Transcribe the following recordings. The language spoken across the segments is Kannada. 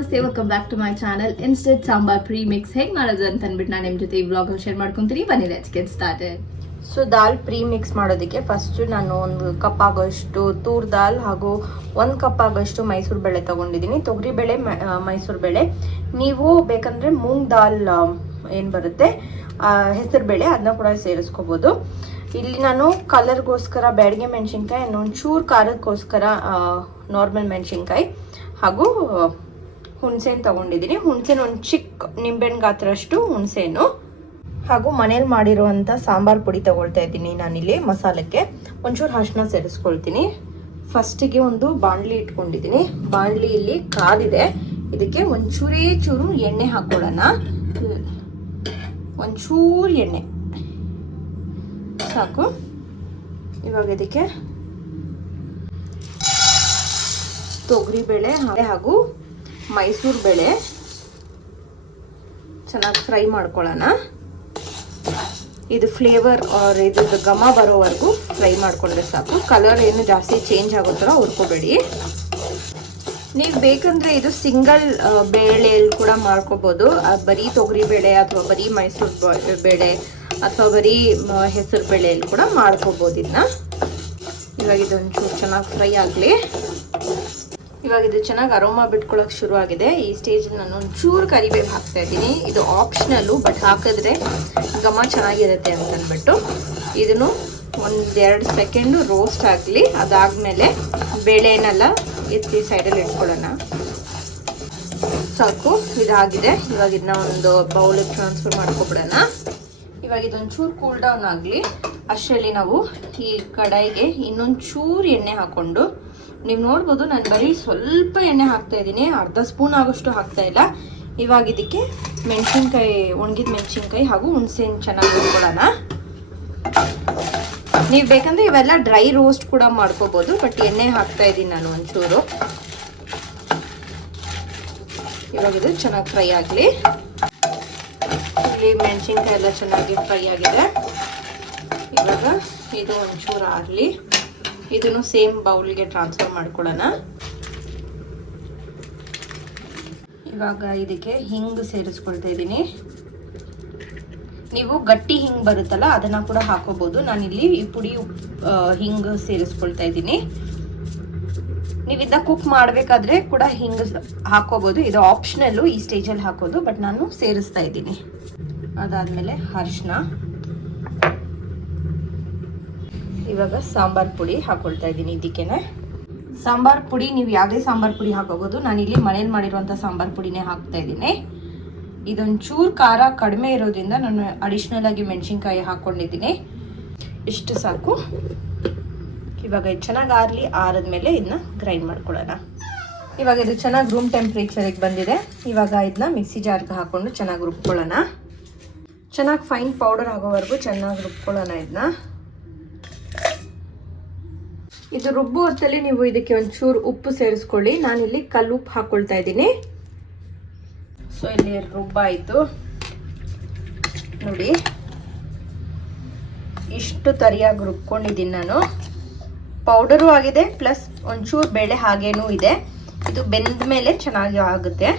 ನಮಸ್ತೆ, welcome back to my channel. Instant sambar premix ಹೇಗೆ ಮಾಡೋದು ಅಂತ ಅಂದ್ಬಿಟ್ಟು ನಾನು ನಿಮ್ಮ ಜೊತೆ ಈ ವ್ಲಾಗ್ ಶೇರ್ ಮಾಡ್ಕೊಂತೀನಿ. ಬನ್ನಿ ಲೆಟ್ಸ್ ಗೆಟ್ ಸ್ಟಾರ್ಟೆಡ್. ಸೊ ದಾಲ್ ಪ್ರೀ ಮಿಕ್ಸ್ ಮಾಡೋದಕ್ಕೆ ಫಸ್ಟ್ ನಾನು ಒಂದು ಕಪ್ ಆಗೋಷ್ಟು ತೂರ್ ದಾಲ್ ಹಾಗೂ 1 ಕಪ್ ಆಗೋಷ್ಟು ಮೈಸೂರು ಬೇಳೆ ತೊಗೊಂಡಿದ್ದೀನಿ. ತೊಗರಿ ಬೇಳೆ, ಮೈಸೂರು ಬೇಳೆ. ನೀವು ಬೇಕಂದರೆ ಮೂಂಗ್ ದಾಲ್ ಏನು ಬರುತ್ತೆ ಹೆಸರು ಬೇಳೆ, ಅದನ್ನ ಕೂಡ ಸೇರಿಸ್ಕೋಬೋದು. ಇಲ್ಲಿ ನಾನು ಕಲರ್ಗೋಸ್ಕರ ಬ್ಯಾಡಗೆ ಮೆಣಸಿನ್ಕಾಯಿ, ಒಂಚೂರು ಖಾರಕ್ಕೋಸ್ಕರ ನಾರ್ಮಲ್ ಮೆಣಸಿನ್ಕಾಯಿ ಹಾಗೂ ಹುಣಸೆಹಣ್ಣು ತೊಗೊಂಡಿದ್ದೀನಿ. ಹುಣಸೆಹಣ್ಣು ಒಂದು ಚಿಕ್ಕ ನಿಂಬೆಹಣ್ಣು ಗಾತ್ರಷ್ಟು ಹುಣಸೆಹಣ್ಣು ಹಾಗೂ ಮನೇಲಿ ಮಾಡಿರುವಂಥ ಸಾಂಬಾರು ಪುಡಿ ತೊಗೊಳ್ತಾ ಇದ್ದೀನಿ ನಾನಿಲ್ಲಿ ಮಸಾಲಕ್ಕೆ. ಒಂಚೂರು ಅರಿಶಿನ ಸೇರಿಸ್ಕೊಳ್ತೀನಿ. ಫಸ್ಟಿಗೆ ಒಂದು ಬಾಣಲಿ ಇಟ್ಕೊಂಡಿದ್ದೀನಿ. ಬಾಣಲಿ ಇಲ್ಲಿ ಕಾದಿದೆ. ಇದಕ್ಕೆ ಒಂಚೂರೇ ಚೂರು ಎಣ್ಣೆ ಹಾಕೊಳ್ಳೋಣ. ಒಂಚೂರು ಎಣ್ಣೆ ಸಾಕು. ಇವಾಗ ಇದಕ್ಕೆ ತೊಗರಿ ಬೇಳೆ ಹಾಗೂ ಮೈಸೂರು ಬೇಳೆ ಚೆನ್ನಾಗಿ ಫ್ರೈ ಮಾಡ್ಕೊಳ್ಳೋಣ. ಇದು ಫ್ಲೇವರ್ ಇದ್ರದ್ದು ಘಮ ಬರೋವರೆಗೂ ಫ್ರೈ ಮಾಡ್ಕೊಂಡ್ರೆ ಸಾಕು. ಕಲರ್ ಏನು ಜಾಸ್ತಿ ಚೇಂಜ್ ಆಗೋ ಥರ ಹುರ್ಕೋಬೇಡಿ. ನೀವು ಬೇಕಂದ್ರೆ ಇದು ಸಿಂಗಲ್ ಬೇಳೆಯಲ್ಲಿ ಕೂಡ ಮಾಡ್ಕೋಬೋದು. ಬರೀ ತೊಗರಿ ಬೇಳೆ ಅಥವಾ ಬರೀ ಮೈಸೂರು ಬೇಳೆ ಅಥವಾ ಬರೀ ಹೆಸರು ಬೇಳೆಯಲ್ಲಿ ಕೂಡ ಮಾಡ್ಕೋಬೋದು ಇದನ್ನ. ಇವಾಗ ಇದೊಂಚೂರು ಚೆನ್ನಾಗಿ ಫ್ರೈ ಆಗಲಿ. ಇವಾಗ ಇದು ಚೆನ್ನಾಗಿ ಅರೋಮಾ ಬಿಟ್ಕೊಳ್ಳೋಕೆ ಶುರು ಆಗಿದೆ. ಈ ಸ್ಟೇಜಲ್ಲಿ ನಾನು ಒಂಚೂರು ಕರಿಬೇವು ಹಾಕ್ತಾ ಇದ್ದೀನಿ. ಇದು ಆಪ್ಷನಲ್ಲು, ಬಟ್ ಹಾಕಿದ್ರೆ ಘಮ ಚೆನ್ನಾಗಿರುತ್ತೆ ಅಂತ ಅಂದ್ಬಿಟ್ಟು ಇದನ್ನು 1-2 ಸೆಕೆಂಡು ರೋಸ್ಟ್ ಆಗಲಿ. ಅದಾದಮೇಲೆ ಬೇಳೆನೆಲ್ಲ ಎತ್ತಿ ಸೈಡಲ್ಲಿ ಇಟ್ಕೊಳ್ಳೋಣ. ಸಾಕು, ಇದಾಗಿದೆ. ಇವಾಗ ಇದನ್ನ ಒಂದು ಬೌಲಿಗೆ ಟ್ರಾನ್ಸ್ಫರ್ ಮಾಡ್ಕೊಬಿಡೋಣ. ಇವಾಗ ಇದೊಂಚೂರು ಕೂಲ್ ಡೌನ್ ಆಗಲಿ. ಅಷ್ಟರಲ್ಲಿ ನಾವು ಈ ಕಡಾಯಿಗೆ ಇನ್ನೊಂಚೂರು ಎಣ್ಣೆ ಹಾಕ್ಕೊಂಡು, ನೀವು ನೋಡ್ಬೋದು ನಾನು ಬರೀ ಸ್ವಲ್ಪ ಎಣ್ಣೆ ಹಾಕ್ತಾ ಇದ್ದೀನಿ, ಅರ್ಧ ಸ್ಪೂನ್ ಆಗೋಷ್ಟು ಹಾಕ್ತಾ ಇಲ್ಲ. ಇವಾಗ ಇದಕ್ಕೆ ಮೆಣಸಿನ್ಕಾಯಿ, ಒಣಗಿದ ಮೆಣಸಿನ್ಕಾಯಿ ಹಾಗೂ ಹುಣಸೆಹಣ್ಣು ಚೆನ್ನಾಗಿ ಹುರ್ಕೊಳ್ಳೋಣ. ನೀವು ಬೇಕಂದ್ರೆ ಇವೆಲ್ಲ ಡ್ರೈ ರೋಸ್ಟ್ ಕೂಡ ಮಾಡ್ಕೋಬೋದು, ಬಟ್ ಎಣ್ಣೆ ಹಾಕ್ತಾ ಇದ್ದೀನಿ ನಾನು ಒಂಚೂರು. ಇವಾಗ ಇದು ಚೆನ್ನಾಗಿ ಫ್ರೈ ಆಗಲಿ. ಇಲ್ಲಿ ಮೆಣಸಿನ್ಕಾಯಿ ಎಲ್ಲ ಚೆನ್ನಾಗಿ ಫ್ರೈ ಆಗಿದೆ. ಇವಾಗ ಇದು ಒಂಚೂರು ಆಗಲಿ. ಇದನ್ನು ಸೇಮ್ ಬೌಲ್ಗೆ ಟ್ರಾನ್ಸ್ಫರ್ ಮಾಡ್ಕೊಳ್ಳೋಣ. ಇವಾಗ ಇದಕ್ಕೆ ಹಿಂಗು ಸೇರಿಸ್ಕೊಳ್ತಾ ಇದ್ದೀನಿ. ನೀವು ಗಟ್ಟಿ ಹಿಂಗ್ ಬರುತ್ತಲ್ಲ ಅದನ್ನ ಕೂಡ ಹಾಕೋಬಹುದು. ನಾನಿಲ್ಲಿ ಈ ಪುಡಿ ಹಿಂಗ್ ಸೇರಿಸ್ಕೊಳ್ತಾ ಇದ್ದೀನಿ. ನೀವು ಇದನ್ನ ಕುಕ್ ಮಾಡಬೇಕಾದ್ರೆ ಕೂಡ ಹಿಂಗ್ ಹಾಕೋಬಹುದು. ಇದು ಆಪ್ಷನಲ್ಲು, ಈ ಸ್ಟೇಜಲ್ಲಿ ಹಾಕೋದು, ಬಟ್ ನಾನು ಸೇರಿಸ್ತಾ ಇದ್ದೀನಿ. ಅದಾದ್ಮೇಲೆ ಅರಿಶಿನ. ಇವಾಗ ಸಾಂಬಾರ್ ಪುಡಿ ಹಾಕೊಳ್ತಾ ಇದ್ದೀನಿ. ಇದಕ್ಕೇನೆ ಸಾಂಬಾರ್ ಪುಡಿ ನೀವು ಯಾವುದೇ ಸಾಂಬಾರ್ ಪುಡಿ ಹಾಕೋಬಹುದು. ನಾನಿಲ್ಲಿ ಮನೇಲಿ ಮಾಡಿರುವಂಥ ಸಾಂಬಾರ್ ಪುಡಿನೇ ಹಾಕ್ತಾ ಇದ್ದೀನಿ. ಇದೊಂಚೂರು ಖಾರ ಕಡಿಮೆ ಇರೋದ್ರಿಂದ ನಾನು ಅಡಿಷ್ನಲ್ ಆಗಿ ಮೆಣಸಿನ್ಕಾಯಿ ಹಾಕ್ಕೊಂಡಿದ್ದೀನಿ. ಇಷ್ಟು ಸಾಕು. ಇವಾಗ ಇದು ಚೆನ್ನಾಗಿ ಆರಲಿ. ಆರಿದ್ಮೇಲೆ ಇದನ್ನ ಗ್ರೈಂಡ್ ಮಾಡ್ಕೊಳ್ಳೋಣ. ಇವಾಗ ಇದು ಚೆನ್ನಾಗಿ ರೂಮ್ ಟೆಂಪ್ರೇಚರಿಗೆ ಬಂದಿದೆ. ಇವಾಗ ಇದನ್ನ ಮಿಕ್ಸಿ ಜಾರ್ಗೆ ಹಾಕ್ಕೊಂಡು ಚೆನ್ನಾಗಿ ರುಬ್ಕೊಳ್ಳೋಣ. ಚೆನ್ನಾಗಿ ಫೈನ್ ಪೌಡರ್ ಆಗೋವರೆಗೂ ಚೆನ್ನಾಗಿ ರುಬ್ಕೊಳ್ಳೋಣ ಇದನ್ನ. ಇದು ರುಬ್ಬು ಹೊತ್ತಲ್ಲಿ ನೀವು ಇದಕ್ಕೆ ಒಂಚೂರು ಉಪ್ಪು ಸೇರಿಸ್ಕೊಳ್ಳಿ. ನಾನಿಲ್ಲಿ ಕಲ್ಲು ಉಪ್ಪು ಹಾಕ್ಕೊಳ್ತಾ ಇದ್ದೀನಿ. ಸೊ ಇಲ್ಲಿ ರುಬ್ಬಾಯಿತು ನೋಡಿ. ಇಷ್ಟು ತರಿಯಾಗಿ ರುಬ್ಕೊಂಡಿದ್ದೀನಿ ನಾನು. ಪೌಡರು ಆಗಿದೆ, ಪ್ಲಸ್ ಒಂಚೂರು ಬೇಳೆ ಹಾಗೇನೂ ಇದೆ. ಇದು ಬೆಂದ ಮೇಲೆ ಚೆನ್ನಾಗಿ ಆಗುತ್ತೆ.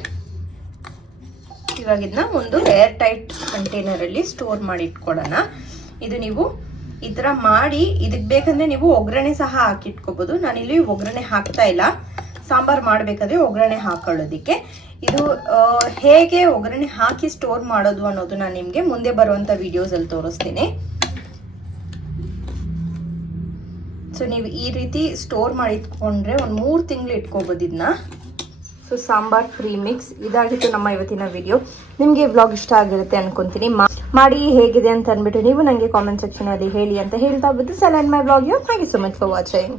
ಇವಾಗ ಇದನ್ನ ಒಂದು ಏರ್ ಟೈಟ್ ಕಂಟೈನರಲ್ಲಿ ಸ್ಟೋರ್ ಮಾಡಿ ಇಟ್ಕೊಳ್ಳೋಣ. ಇದು ನೀವು ಈ ಥರ ಮಾಡಿ ಇದಕ್ಕೆ ಬೇಕಂದ್ರೆ ನೀವು ಒಗ್ಗರಣೆ ಸಹ ಹಾಕಿಟ್ಕೋಬಹುದು. ನಾನಿಲ್ಲಿ ಒಗ್ಗರಣೆ ಹಾಕ್ತಾ ಇಲ್ಲ. ಸಾಂಬಾರು ಮಾಡಬೇಕಾದ್ರೆ ಒಗ್ಗರಣೆ ಹಾಕೊಳ್ಳೋದಿಕ್ಕೆ. ಇದು ಹೇಗೆ ಒಗ್ಗರಣೆ ಹಾಕಿ ಸ್ಟೋರ್ ಮಾಡೋದು ಅನ್ನೋದು ನಾನು ನಿಮಗೆ ಮುಂದೆ ಬರುವಂಥ ವಿಡಿಯೋಸಲ್ಲಿ ತೋರಿಸ್ತೀನಿ. ಸೊ ನೀವು ಈ ರೀತಿ ಸ್ಟೋರ್ ಮಾಡಿ ಇಟ್ಕೊಂಡ್ರೆ ಒಂದು 3 ತಿಂಗಳು ಇಟ್ಕೋಬೋದು ಇದನ್ನ. ಸೊ ಸಾಂಬಾರ್ ಫ್ರೀ ಮಿಕ್ಸ್ ಇದಾಗಿತ್ತು ನಮ್ಮ ಇವತ್ತಿನ ವಿಡಿಯೋ. ನಿಮಗೆ ವ್ಲಾಗ್ ಇಷ್ಟ ಆಗಿರುತ್ತೆ ಅನ್ಕೊಂತೀನಿ. ಮಾಡಿ ಹೇಗಿದೆ ಅಂತ ಅಂದ್ಬಿಟ್ಟು ನೀವು ನನಗೆ ಕಾಮೆಂಟ್ ಸೆಕ್ಷನಲ್ಲಿ ಹೇಳಿ ಅಂತ ಹೇಳ್ತಾ ಬಿದ್ದು ಸೆಲೆಂಡ್ my vlog. Thank you so much for watching.